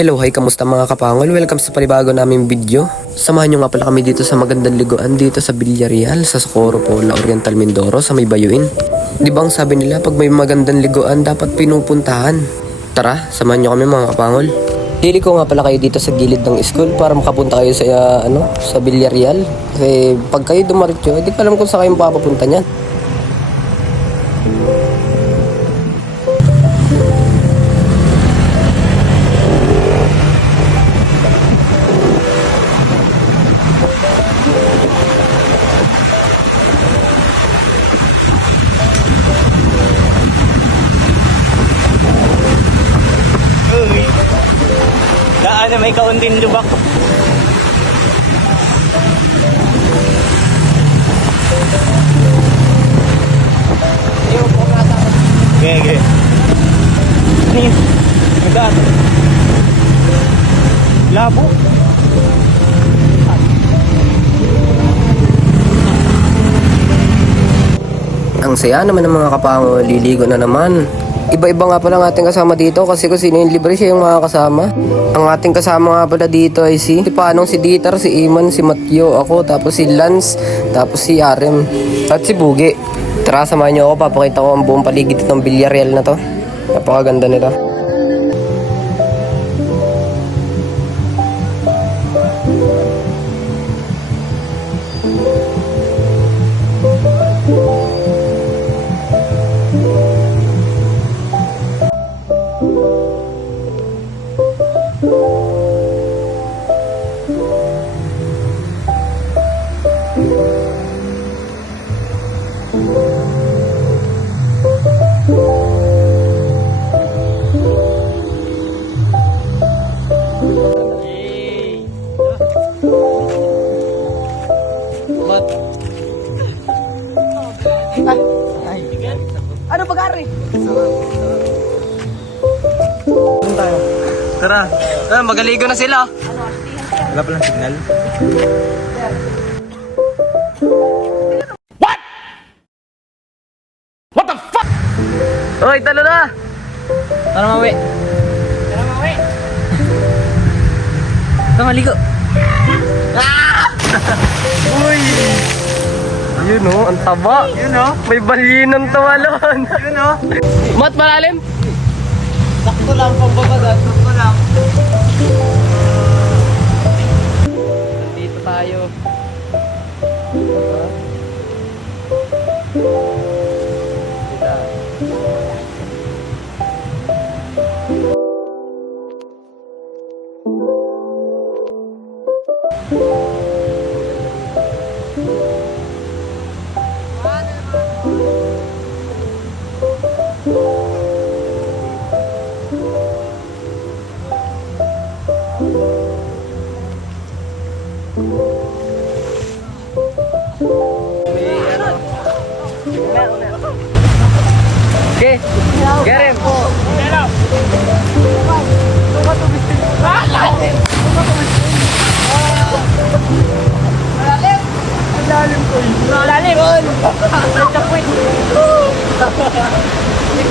Hello, hi, kamusta mga kapangol? Welcome sa panibago naming video. Samahan nyo nga pala kami dito sa magandang liguan dito sa Villarreal, sa Socorro Pola, Oriental Mindoro, sa may Bayuin. Di ba ang sabi nila, pag may magandang liguan, dapat pinupuntahan? Tara, samahan nyo kami mga kapangol. Dili ko nga pala kayo dito sa gilid ng school para makapunta kayo sa Villarreal. Kasi pag kayo dumarityo, hindi ko alam kung saan kayo mapapunta niyan. Uy, daan na may kaunting lubak. Okay. Ano yun? Magdaan. Labo. Ang saya naman ng mga kapangol, liligo na naman. Iba-iba nga pala ang ating kasama dito kasi kung sino yung libre siya yung mga kasama. Ang ating kasama nga pala dito ay si Panong, si Dieter, si Iman, si Matthew, ako, tapos si Lance, tapos si Arem, at si Bugi. Tara, samahan niyo ako, papakita ko ang buong paligid ng Villarreal na to. Napakaganda nito. Ano pag-ari? Tayo. Tara. Magaligo na sila. Wala palang signal. What the fuck? Hoy, talo na! Tara mawi. Tara maligo. Uy! Yun o, ang taba. Yun o. May balyinan tawalon. Yun o. Mat, malalim? Sakto lang pambabada. Sakto lang. Dito tayo. Okay, get him.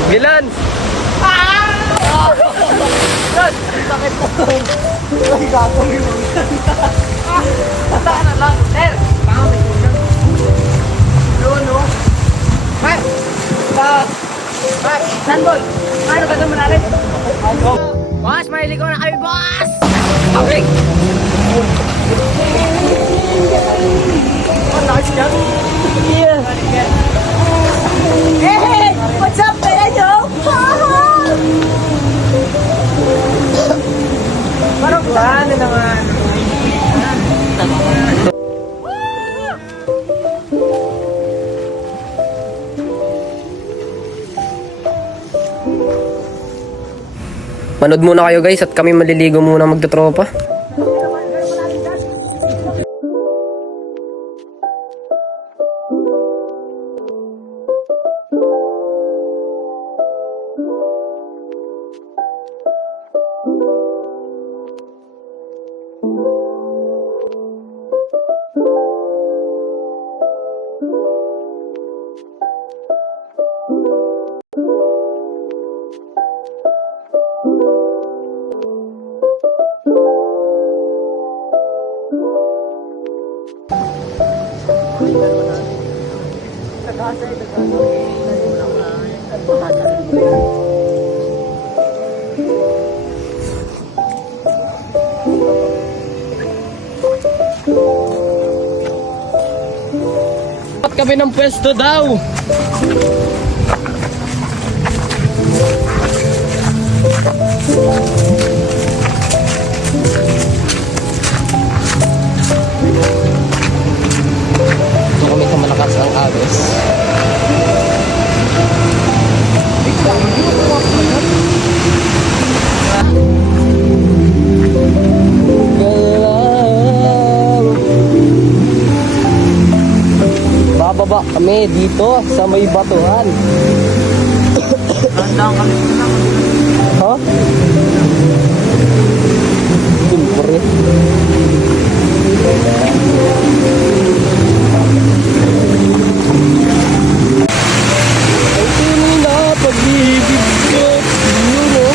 Gilan. Sandboy! Ano ka naman natin? Boss, may ligo na kami, boss! Okay. Hey! What's up, Pedro? Parang plano naman. Manood muna kayo guys at kami maliligo muna magtatropa. Dapat kami ng pwesto daw. Ito kami sa malakas ang agos. Bababa kami dito sa may batuhan. Ha? Siyempre. Ay, tunay na pag-ibig ko. Yun, oh.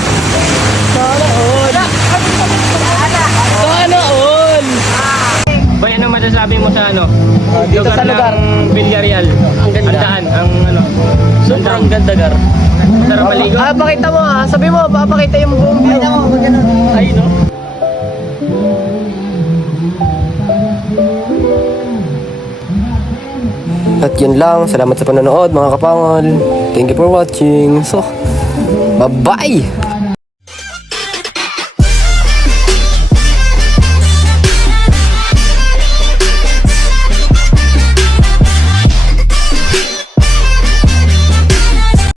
Sana all. Sana all. Boy, ano masasabi mo sa ano? Dito sa lugar. ng Villarreal. Ang ganda. Ang daan, ang ano. Sobrang ganda, Gar. Sarap maligo. Pakita mo ha. Sabi mo, papakita yung buong view. Ay, no? At yun lang. Salamat sa panonood, mga kapangol. Thank you for watching. So, bye-bye!